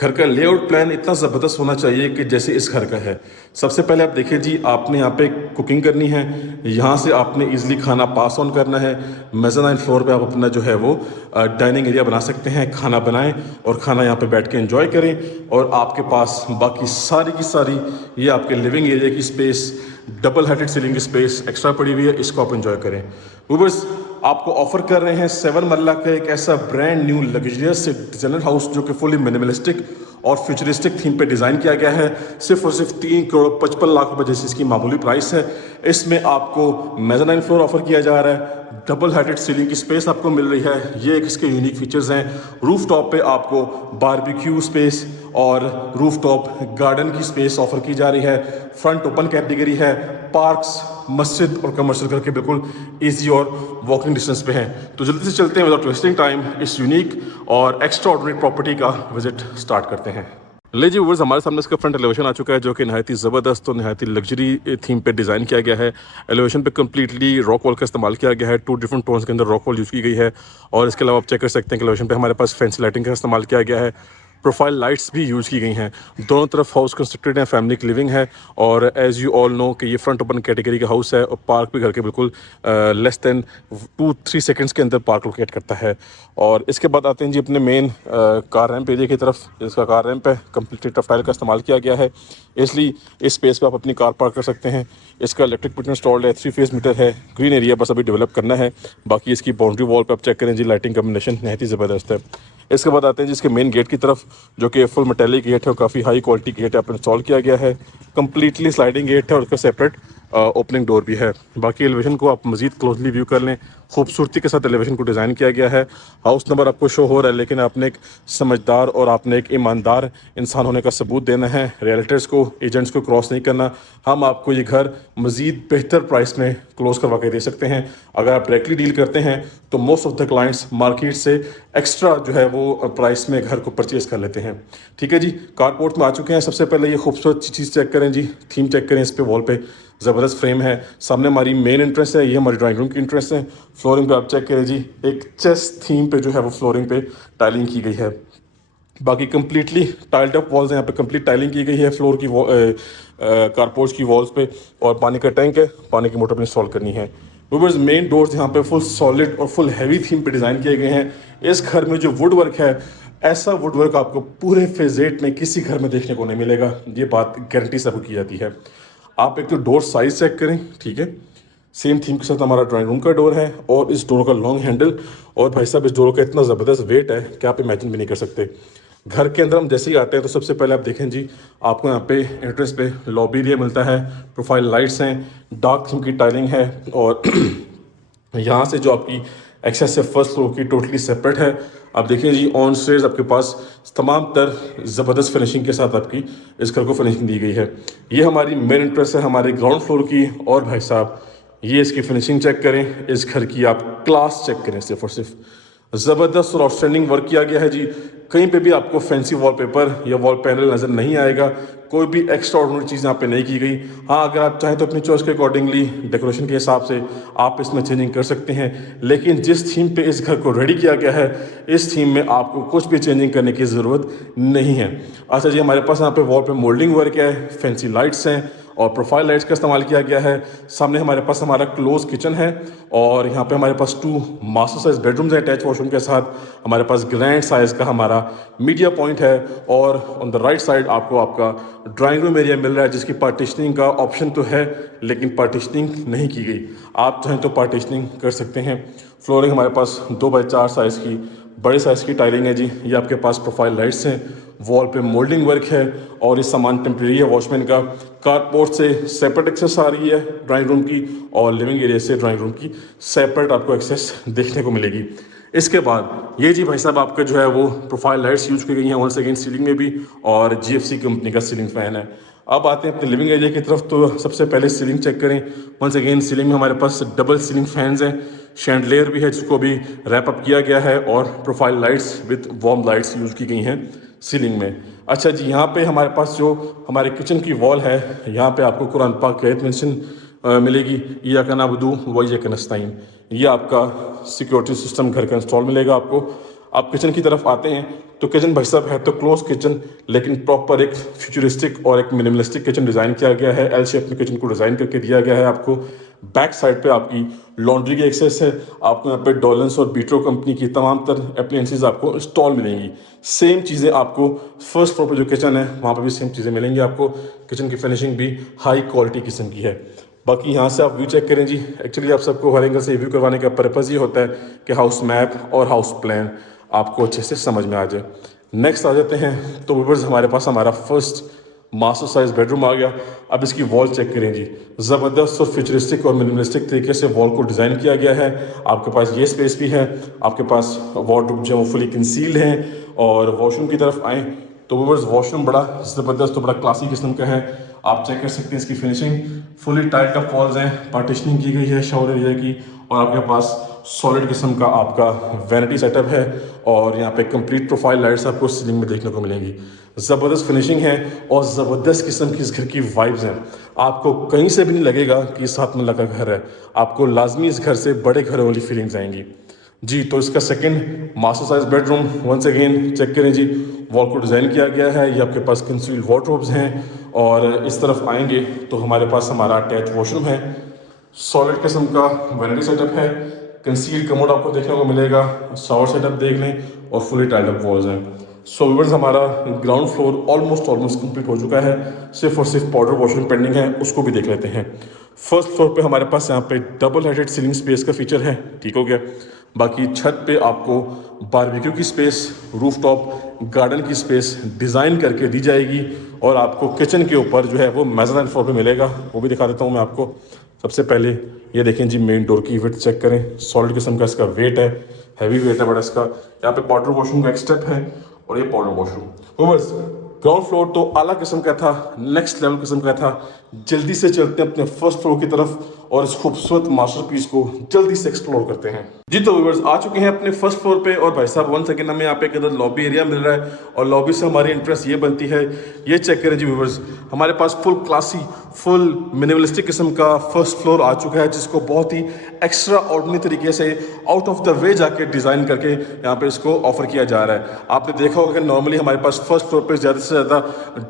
घर का layout plan इतना ज़बरदस्त होना चाहिए कि जैसे इस घर का है। सबसे पहले आप देखिए जी, आपने यहाँ पे कुकिंग करनी है। यहाँ से आपने इजीली खाना पास ऑन करना है। मेज़ानाइन फ्लोर पे आप अपना जो है वो डाइनिंग एरिया बना सकते हैं। खाना बनाएं और खाना यहाँ पे बैठ के एंजॉय करें। और आपके पास बाकी सारी की सारी ये आपके लिविंग एरिया की स्पेस, डबल हाइटेड सीलिंग की स्पेस एक्स्ट्रा पड़ी हुई है, इसको आप एंजॉय करें। व्यूअर्स, आपको ऑफर कर रहे हैं 7 मरला का एक ऐसा brand new luxurious designer house जो कि फुली मिनिमलिस्टिक और फ्यूचरिस्टिक थीम पे डिज़ाइन किया गया है। सिर्फ और सिर्फ 3 करोड़ 55 लाख रुपए जैसी इसकी मामूली प्राइस है। इसमें आपको मेज़ानाइन फ्लोर ऑफर किया जा रहा है, डबल हाइटेड सीलिंग की स्पेस आपको मिल रही है। ये एक इसके यूनिक फीचर्स हैं। रूफ टॉप पे आपको बारबेक्यू स्पेस और रूफ टॉप गार्डन की स्पेस ऑफर की जा रही है। फ्रंट ओपन कैटेगरी है। पार्क्स, मस्जिद और कमर्शियल घर के बिल्कुल इजी और वॉकिंग डिस्टेंस पे हैं। तो जल्दी से चलते हैं विदाउट वेस्टिंग टाइम, इस यूनिक और एक्स्ट्रा ऑर्डिनरी प्रॉपर्टी का विजिट स्टार्ट करते हैं। ले जी व्यूअर्स, हमारे सामने इसका फ्रंट एलिवेशन आ चुका है जो कि नहायत ही ज़बरदस्त और नहायत ही लग्जरी थीम पे डिज़ाइन किया गया है। एलिवेशन पे कम्प्लीटली रॉक वॉल का इस्तेमाल किया गया है। 2 डिफरेंट टोन्स के अंदर रॉक वॉल यूज़ की गई है। और इसके अलावा आप चेक कर सकते हैं कि एलिवेशन पे हमारे पास फैंसी लाइटिंग का इस्तेमाल किया गया है। प्रोफाइल लाइट्स भी यूज़ की गई हैं। दोनों तरफ हाउस कंस्ट्रक्टेड है, फैमिली की लिविंग है। और एज़ यू ऑल नो कि ये फ्रंट ओपन कैटेगरी का हाउस है और पार्क भी घर के बिल्कुल लेस दैन 2-3 सेकंड्स के अंदर पार्क लोकेट करता है। और इसके बाद आते हैं जी अपने मेन कार रैम्प एरिया की तरफ। इसका कार रैम्प है, कम्प्लीटली टफ टाइल का इस्तेमाल किया गया है, इसलिए इस स्पेस पे आप अपनी कार पार्क कर सकते हैं। इसका इलेक्ट्रिक मीटर इंस्टॉल्ड है, 3 फेज मीटर है। ग्रीन एरिया बस अभी डेवलप करना है। बाकी इसकी बाउंड्री वॉल पे आप चेक करें जी, लाइटिंग कम्बिनेशन नहायत ही ज़बरदस्त है। इसके बाद आते हैं जिसके मेन गेट की तरफ, जो कि फुल मेटेलिक गेट है और काफ़ी हाई क्वालिटी गेट है, आप इंस्टॉल किया गया है। कम्प्लीटली स्लाइडिंग गेट है और उसका सेपरेट ओपनिंग डोर भी है। बाकी एलिवेशन को आप मज़ीद क्लोजली व्यू कर लें, खूबसूरती के साथ एलिवेशन को डिज़ाइन किया गया है। हाउस नंबर आपको शो हो रहा है, लेकिन आपने एक समझदार और आपने एक ईमानदार इंसान होने का सबूत देना है। रियल्टर्स को, एजेंट्स को क्रॉस नहीं करना। हम आपको ये घर मज़ीद बेहतर प्राइस में क्लोज करवा के दे सकते हैं। अगर आप डायरेक्टली डील करते हैं तो most of the clients market से एक्स्ट्रा जो है वो प्राइस में घर को परचेज़ कर लेते हैं। ठीक है जी, कारपोर्ट में आ चुके हैं। सबसे पहले ये खूबसूरत चीज़ चेक करें जी, थीम चेक करें। इस पे वॉल पे ज़बरदस्त फ्रेम है। सामने हमारी मेन एंट्रेंस है, ये हमारी ड्राइंग रूम की एंट्रेंस है। फ्लोरिंग पे आप चेक करें जी, एक चेस थीम पे जो है वो फ्लोरिंग पे टाइलिंग की गई है। बाकी कंप्लीटली टाइल्ड अप वॉल्स हैं, यहाँ पे कंप्लीट टाइलिंग की गई है फ्लोर की कारपोर्च की वॉल्स पे। और पानी का टैंक है, पानी की मोटर पे इंस्टॉल करनी है। व्यूअर्स, मेन डोर्स यहाँ पे फुल सॉलिड और फुल हैवी थीम पे डिज़ाइन किए गए हैं। इस घर में जो वुड वर्क है, ऐसा वुड वर्क आपको पूरे फेज 8 में किसी घर में देखने को नहीं मिलेगा। ये बात गारंटी से आपको की जाती है। आप एक तो डोर साइज चेक करें, ठीक है। सेम थीम के साथ हमारा ड्राइंग रूम का डोर है और इस डोर का लॉन्ग हैंडल। और भाई साहब, इस डोर का इतना ज़बरदस्त वेट है कि आप इमेजिन भी नहीं कर सकते। घर के अंदर हम जैसे ही आते हैं तो सबसे पहले आप देखें जी, आपको यहाँ पे एंट्रेंस पे लॉबी एरिया मिलता है। प्रोफाइल लाइट्स हैं, डार्क थीम की टाइलिंग है। और यहाँ से जो आपकी एक्सेस है फर्स्ट फ्लोर की, टोटली सेपरेट है। आप देखिए जी, ऑन स्टेज आपके पास तमाम तर ज़बरदस्त फिनिशिंग के साथ आपकी इस घर को फिनिशिंग दी गई है। ये हमारी मेन एंट्रेंस है हमारे ग्राउंड फ्लोर की। और भाई साहब, ये इसकी फिनिशिंग चेक करें, इस घर की आप क्लास चेक करें। सिर्फ और सिर्फ ज़बरदस्त और आउटस्टैंडिंग वर्क किया गया है जी। कहीं पे भी आपको फैंसी वॉलपेपर या वॉल पैनल नज़र नहीं आएगा। कोई भी एक्स्ट्रा ऑर्डिनरी चीज़ यहाँ पे नहीं की गई। हाँ, अगर आप चाहें तो अपनी चॉइस के अकॉर्डिंगली डेकोरेशन के हिसाब से आप इसमें चेंजिंग कर सकते हैं, लेकिन जिस थीम पे इस घर को रेडी किया गया है, इस थीम में आपको कुछ भी चेंजिंग करने की ज़रूरत नहीं है। अच्छा जी, हमारे पास यहाँ पे वॉल पे मोल्डिंग वर्क है, फैंसी लाइट्स हैं और प्रोफाइल लाइट्स का इस्तेमाल किया गया है। सामने हमारे पास हमारा क्लोज किचन है और यहाँ पे हमारे पास 2 मास्टर साइज बेडरूम्स हैं अटैच वॉशरूम के साथ। हमारे पास ग्रैंड साइज का हमारा मीडिया पॉइंट है। और ऑन द राइट साइड आपको आपका ड्राइंग रूम एरिया मिल रहा है, जिसकी पार्टीशनिंग का ऑप्शन तो है लेकिन पार्टीशनिंग नहीं की गई। आप चाहें तो पार्टीशनिंग कर सकते हैं। फ्लोरिंग हमारे पास 2x4 साइज़ की बड़े साइज़ की टाइलिंग है जी। ये आपके पास प्रोफाइल लाइट्स हैं, वॉल पे मोल्डिंग वर्क है और ये सामान टेम्प्रेरी है वॉचमैन का। कारपोर्ट से सेपरेट एक्सेस आ रही है ड्राइंग रूम की और लिविंग एरिया से ड्राइंग रूम की सेपरेट आपको एक्सेस देखने को मिलेगी। इसके बाद ये जी भाई साहब, आपका जो है वो प्रोफाइल लाइट्स यूज की गई हैं वंस अगेन सीलिंग में भी, और जीएफसी कंपनी का सीलिंग फैन है। अब आते हैं अपने लिविंग एरिया की तरफ। तो सबसे पहले सीलिंग चेक करें। वंस अगेन सीलिंग में हमारे पास डबल सीलिंग फैंस हैं, शैंडलियर भी है जिसको भी रैप अप किया गया है, और profile lights with warm lights use की गई हैं सीलिंग में। अच्छा जी, यहाँ पे हमारे पास जो हमारे किचन की वॉल है, यहाँ पे आपको कुरान पाक की आयत मेंशन मिलेगी, इय्याक नअबुदु व इय्याक नस्तईन। ये आपका सिक्योरिटी सिस्टम घर का इंस्टॉल मिलेगा आपको। आप किचन की तरफ आते हैं तो किचन भाई साहब है तो क्लोज किचन, लेकिन प्रॉपर एक फ्यूचरिस्टिक और एक मिनिमलिस्टिक किचन डिज़ाइन किया गया है। एल शेप में किचन को डिज़ाइन करके दिया गया है आपको। बैक साइड पे आपकी लॉन्ड्री की एक्सेस है। आपको यहाँ पे डॉलेंस और बीट्रो कंपनी की तमाम तरह अप्लायंसेज आपको इंस्टॉल मिलेंगी। सेम चीज़ें आपको फर्स्ट फ्लोर पे जो किचन है वहाँ पे भी सेम चीज़ें मिलेंगी आपको। किचन की फिनिशिंग भी हाई क्वालिटी किस्म की है। बाकी यहाँ से आप व्यू चेक करें जी। एक्चुअली आप सबको हर एंगल से व्यू करवाने का पर्पज़ ये होता है कि हाउस मैप और हाउस प्लान आपको अच्छे से समझ में आ जाए। नेक्स्ट आ जाते हैं तो व्यूअर्स, हमारे पास हमारा फर्स्ट मास्टर साइज बेडरूम आ गया। अब इसकी वॉल चेक करें जी। ज़बरदस्त और फ्यूचरिस्टिक और मिनिमलिस्टिक तरीके से वॉल को डिज़ाइन किया गया है। आपके पास ये स्पेस भी है, आपके पास वार्डरोब जो है वो फुली कंसील्ड है। और वॉशरूम की तरफ आएँ तो व्यूअर्स, वॉशरूम बड़ा ज़बरदस्त और बड़ा क्लासी किस्म का है। आप चेक कर सकते हैं इसकी finishing. Fully tiled up walls हैं, पार्टीशनिंग की गई है शावर एरिया की, और आपके पास सॉलिड किस्म का आपका वैनिटी सेटअप है। और यहाँ पे कंप्लीट प्रोफाइल लाइट्स आपको सीलिंग में देखने को मिलेंगी। ज़बरदस्त फिनिशिंग है और ज़बरदस्त किस्म की इस घर की वाइब्स हैं। आपको कहीं से भी नहीं लगेगा कि साथ में लगा घर है। आपको लाजमी इस घर से बड़े घरों वाली फीलिंग्स आएंगी जी। तो इसका second master size bedroom once again check करें जी। वॉल को डिज़ाइन किया गया है। ये आपके पास कंसील्ड वार्डरोब्स हैं। और इस तरफ आएंगे तो हमारे पास हमारा अटैच वॉशरूम है। सॉलिड किस्म का वैनिटी सेटअप है। कंसील्ड कमोड आपको देखने को मिलेगा। शावर सेटअप देख लें और फुली टाइल्ड अप वॉल्स हैं। सो व्यूअर्स, हमारा ग्राउंड फ्लोर ऑलमोस्ट कंप्लीट हो चुका है। सिर्फ और सिर्फ पाउडर वॉशरूम पेंडिंग है, उसको भी देख लेते हैं। फर्स्ट फ्लोर पे हमारे पास यहाँ पे डबल हाइटेड सीलिंग स्पेस का फीचर है, ठीक हो गया। बाकी छत पे आपको बारबेक्यू की स्पेस, रूफटॉप गार्डन की स्पेस डिज़ाइन करके दी जाएगी। और आपको किचन के ऊपर जो है वो मेज़रमेंट फ्लोर पे मिलेगा, वो भी दिखा देता हूँ मैं आपको। सबसे पहले ये देखें जी, मेन डोर की विड्थ चेक करें। सॉलिड किस्म का इसका वेट है, हैवी वेट है बड़ा इसका। यहाँ पे पाउडर वॉशरूम का एक स्टेप है और ये powder washroom. Viewers, ground floor तो आला किस्म का था, नेक्स्ट लेवल किस्म का था। जल्दी से चलते हैं अपने फर्स्ट फ्लोर की तरफ और इस खूबसूरत मास्टरपीस को जल्दी से एक्सप्लोर करते हैं जी। तो व्यूअर्स, आ चुके हैं अपने फर्स्ट फ्लोर पे और भाई साहब वन सेकंड हमें यहाँ पे इधर लॉबी एरिया मिल रहा है। और लॉबी से हमारी इंटरेस्ट ये बनती है, ये चेक करें जी व्यूअर्स, हमारे पास फुल क्लासी, फुल मिनिमलिस्टिक किस्म का फर्स्ट फ्लोर आ चुका है, जिसको बहुत ही एक्स्ट्रा ऑर्डिनरी तरीके से आउट ऑफ द वे जाके डिज़ाइन करके यहाँ पे इसको ऑफर किया जा रहा है। आपने देखा होगा कि नॉर्मली हमारे पास फर्स्ट फ्लोर पे ज़्यादा से ज़्यादा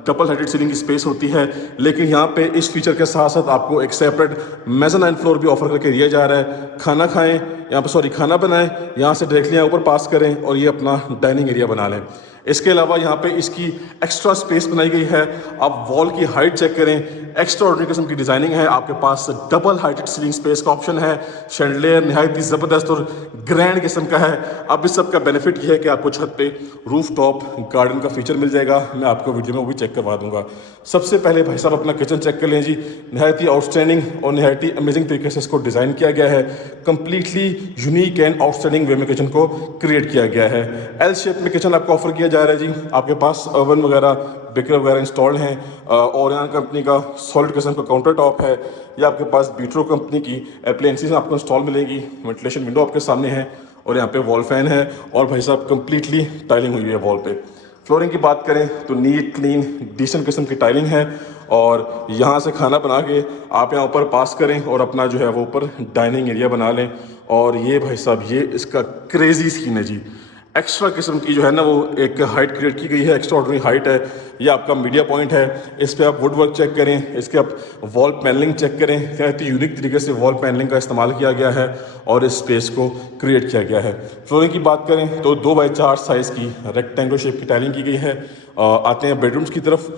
डबल हाइटेड सीलिंग की स्पेस होती है, लेकिन यहाँ पे इस फीचर के साथ साथ आपको एक सेपरेट मेज़ानाइन फ्लोर भी ऑफर करके दिया जा रहा है। खाना खाएं यहाँ पे, खाना बनाएं, यहाँ से डायरेक्टली यहाँ ऊपर पास करें और ये अपना डाइनिंग एरिया बना लें। इसके अलावा यहाँ पे इसकी एक्स्ट्रा स्पेस बनाई गई है। आप वॉल की हाइट चेक करें, एक्स्ट्रा ऑर्डिनरी किस्म की डिज़ाइनिंग है। आपके पास डबल हाइटेड सीलिंग स्पेस का ऑप्शन है। शैंडलियर नहायत ही ज़बरदस्त और ग्रैंड किस्म का है। अब इस सब का बेनिफिट ये है कि आपको छत पे रूफ टॉप गार्डन का फीचर मिल जाएगा। मैं आपको वीडियो में वो भी चेक करवा दूंगा। सबसे पहले भाई साहब अपना किचन चेक कर लें जी। नहायत ही आउटस्टैंडिंग और नहायत ही अमेजिंग तरीके से इसको डिज़ाइन किया गया है। कंप्लीटली यूनिक एंड आउटस्टैंडिंग वे में किचन को क्रिएट किया गया है। एल शेप में किचन आपको ऑफर किया जा रहा है जी। आपके पास ओवन वगैरह, बेकर वगैरह इंस्टॉल्ड हैं। ओरियन कंपनी का सॉलिड किस्म का काउंटर टॉप है। या आपके पास बीट्रो कंपनी की अप्लायंसेस आपको इंस्टॉल मिलेगी। वेंटिलेशन विंडो आपके सामने है और यहाँ पे वॉल फैन है। और भाई साहब कंप्लीटली टाइलिंग हुई है वॉल पे। फ्लोरिंग की बात करें तो नीट, क्लीन, डिसेंट किस्म की टाइलिंग है। और यहाँ से खाना बना के आप यहाँ ऊपर पास करें और अपना जो है वो ऊपर डाइनिंग एरिया बना लें। और ये भाई साहब, ये इसका क्रेजी सीन है जी। एक्स्ट्रा किस्म की जो है ना वो एक हाइट क्रिएट की गई है, एक्स्ट्रा ऑर्डिनरी हाइट है। ये आपका मीडिया पॉइंट है। इस पे आप वुड वर्क चेक करें, इसके आप वॉल पैनलिंग चेक करें। बहुत ही यूनिक तरीके से वॉल पैनलिंग का इस्तेमाल किया गया है और इस स्पेस को क्रिएट किया गया है। फ्लोरिंग की बात करें तो 2x4 साइज़ की रेक्टेंगुलर शेप की टाइलिंग की गई है। आते हैं बेडरूम्स की तरफ।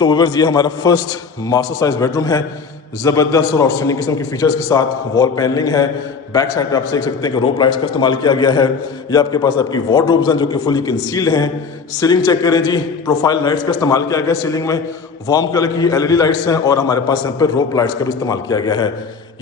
तो व्यूअर्स, ये हमारा फर्स्ट मास्टर साइज बेडरूम है। ज़बरदस्त और आउटस्टैंडिंग किस्म के फीचर्स के साथ वॉल पैनलिंग है। बैक साइड पे आप देख सकते हैं कि रोप लाइट्स का इस्तेमाल किया गया है। ये आपके पास आपकी वार्डरोब्स हैं जो कि फुली कंसील्ड हैं। सीलिंग चेक करें जी, प्रोफाइल लाइट्स का इस्तेमाल किया गया सीलिंग में। वार्म कलर की एलईडी लाइट्स हैं और हमारे पास यहाँ पर रोप लाइट्स का भी इस्तेमाल किया गया है।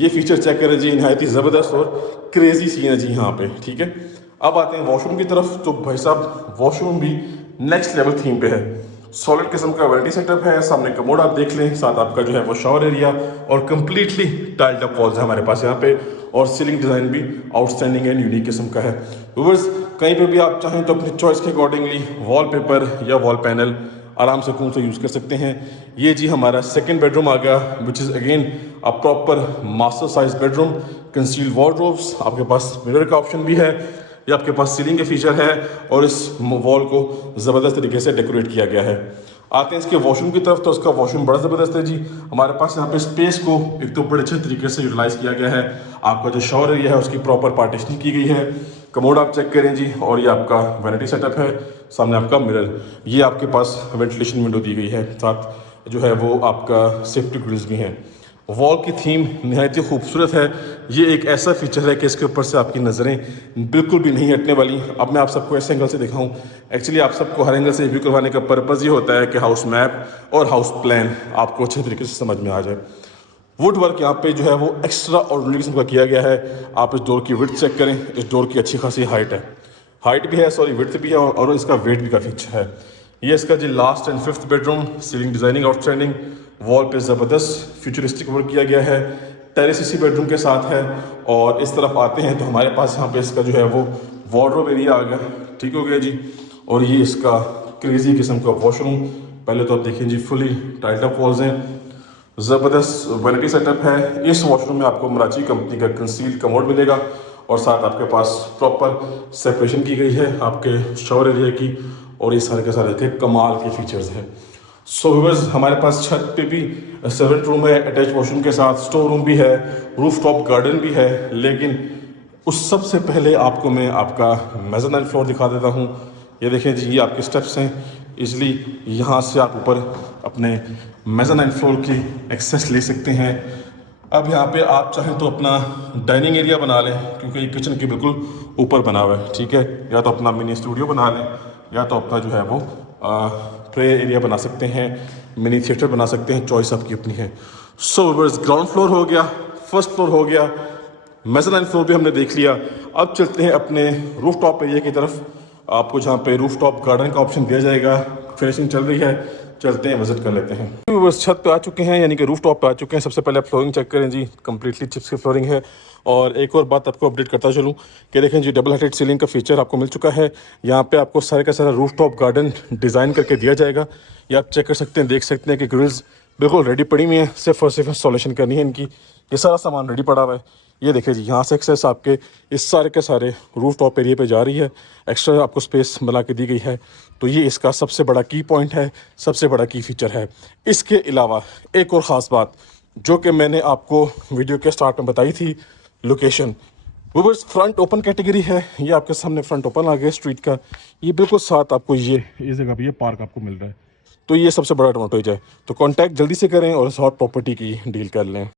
ये फीचर चेक करें जी, नहायत ही ज़बरदस्त और क्रेजी सीन है जी यहाँ पे, ठीक है। अब आते हैं वॉशरूम की तरफ। तो भाई साहब, वॉशरूम भी नेक्स्ट लेवल थीम पे है। सॉलिड किस्म का वैनिटी सेटअप है। सामने कमोड आप देख लें, साथ आपका जो है वो शावर एरिया और कंप्लीटली टाइल्ड अप वॉल्स है हमारे पास यहाँ पे। और सीलिंग डिज़ाइन भी आउटस्टैंडिंग एंड यूनिक किस्म का है। व्यूअर्स, कहीं पे भी आप चाहें तो अपनी चॉइस के अकॉर्डिंगली वॉलपेपर या वॉल पैनल आराम से खून से यूज़ कर सकते हैं। ये जी हमारा सेकेंड बेडरूम आ गया, which is again a proper master size bedroom. Concealed wardrobes, आपके पास मिरर का ऑप्शन भी है। ये आपके पास सीलिंग के फीचर है और इस वॉल को ज़बरदस्त तरीके से डेकोरेट किया गया है। आते हैं इसके वॉशरूम की तरफ, तो उसका वॉशरूम बड़ा ज़बरदस्त है जी। हमारे पास यहाँ पे स्पेस को एक तो बड़े अच्छे तरीके से यूटिलाइज़ किया गया है। आपका जो शॉवर एरिया है उसकी प्रॉपर पार्टीशनिंग की गई है। कमोड आप चेक करें जी, और ये आपका वैनिटी सेटअप है, सामने आपका मिरर, ये आपके पास वेंटिलेशन विंडो दी गई है, साथ जो है वो आपका सेफ्टी ग्रिल्स भी हैं। वॉल की थीम नहायत ही खूबसूरत है। ये एक ऐसा फीचर है कि इसके ऊपर से आपकी नज़रें बिल्कुल भी नहीं हटने वाली। अब मैं आप सबको ऐसे एंगल से दिखाऊं, एक्चुअली आप सबको हर एंगल से व्यू करवाने का पर्पज़ ये होता है कि हाउस मैप और हाउस प्लान आपको अच्छे तरीके से समझ में आ जाए। वुड वर्क यहाँ पे जो है वो एक्स्ट्रा ऑर्डिनरी किस्म का किया गया है। आप इस डोर की विड्थ चेक करें, इस डोर की अच्छी खासी हाइट भी है, सॉरी विड्थ भी है, और इसका वेट भी काफ़ी अच्छा है। ये इसका जी last and fifth bedroom, ceiling designing outstanding, wall पे ज़बरदस्त फ्यूचरिस्टिक वर्क किया गया है, टेरेस इसी बेडरूम के साथ है। और इस तरफ आते हैं तो हमारे पास यहाँ पे इसका जो है वो वार्डरोब एरिया आ गया, ठीक हो गया जी। और ये इसका क्रेजी किस्म का वॉशरूम, पहले तो आप देखिए जी फुली टाइल्ड अप वॉल्स हैं, ज़बरदस्त वैनिटी सेटअप है। इस वॉशरूम में आपको मराची कंपनी का कंसील्ड कमोड मिलेगा और साथ आपके पास प्रॉपर सेपरेशन की गई है आपके शॉवर एरिया की, और ये सारे के सारे थे कमाल के फीचर्स हैं। सो व्यूअर्स, हमारे पास छत पे भी सर्वेंट रूम है, अटैच वॉशरूम के साथ स्टोर रूम भी है, रूफ टॉप गार्डन भी है। लेकिन उस सबसे पहले आपको मैं आपका मेज़ानाइन फ्लोर दिखा देता हूँ। ये देखें जी, ये आपके स्टेप्स हैं, इसलिए यहाँ से आप ऊपर अपने मेज़ानाइन फ्लोर की एक्सेस ले सकते हैं। अब यहाँ पे आप चाहें तो अपना डाइनिंग एरिया बना लें, क्योंकि ये किचन के बिल्कुल ऊपर बना हुआ है, ठीक है। या तो अपना मिनी स्टूडियो बना लें, या तो अपना जो है वो प्रे एरिया बना सकते हैं, मिनी थिएटर बना सकते हैं, चॉइस आपकी अपनी है। सो व्यूअर्स, ग्राउंड फ्लोर हो गया, फर्स्ट फ्लोर हो गया, मेज़ानाइन फ्लोर भी हमने देख लिया। अब चलते हैं अपने रूफ टॉप एरिया की तरफ, आपको जहाँ पे रूफ टॉप गार्डन का ऑप्शन दिया जाएगा। फिनिशिंग चल रही है, चलते हैं विजिट कर लेते हैं। बस छत पे आ चुके हैं, यानी कि रूफ टॉप पे आ चुके हैं। सबसे पहले आप फ्लोरिंग चेक करें जी, कम्प्लीटली चिप्स की फ्लोरिंग है। और एक और बात आपको अपडेट करता चलूँ कि देखें जी, डबल हाइटेड सीलिंग का फीचर आपको मिल चुका है। यहाँ पे आपको सारे का सारा रूफ टॉप गार्डन डिज़ाइन करके दिया जाएगा। ये आप चेक कर सकते हैं, देख सकते हैं कि ग्रिल्स बिल्कुल रेडी पड़ी हुई हैं, सिर्फ और सिर्फ इंस्टॉलेशन करनी है इनकी। ये सारा सामान रेडी पड़ा हुआ है। ये देखिए जी, यहाँ से एक्सेस आपके इस सारे के सारे रूफ टॉप एरिया पे जा रही है, एक्स्ट्रा आपको स्पेस बना के दी गई है। तो ये इसका सबसे बड़ा की पॉइंट है, सबसे बड़ा की फीचर है। इसके अलावा एक और ख़ास बात जो कि मैंने आपको वीडियो के स्टार्ट में बताई थी, लोकेशन। वो बस फ्रंट ओपन कैटेगरी है, ये आपके सामने फ्रंट ओपन आ गया स्ट्रीट का। ये बिल्कुल साथ आपको ये इस जगह पे ये पार्क आपको मिल रहा है, तो ये सबसे बड़ा एडवांटेज है। तो कॉन्टैक्ट जल्दी से करें और इस हॉट प्रॉपर्टी की डील कर लें।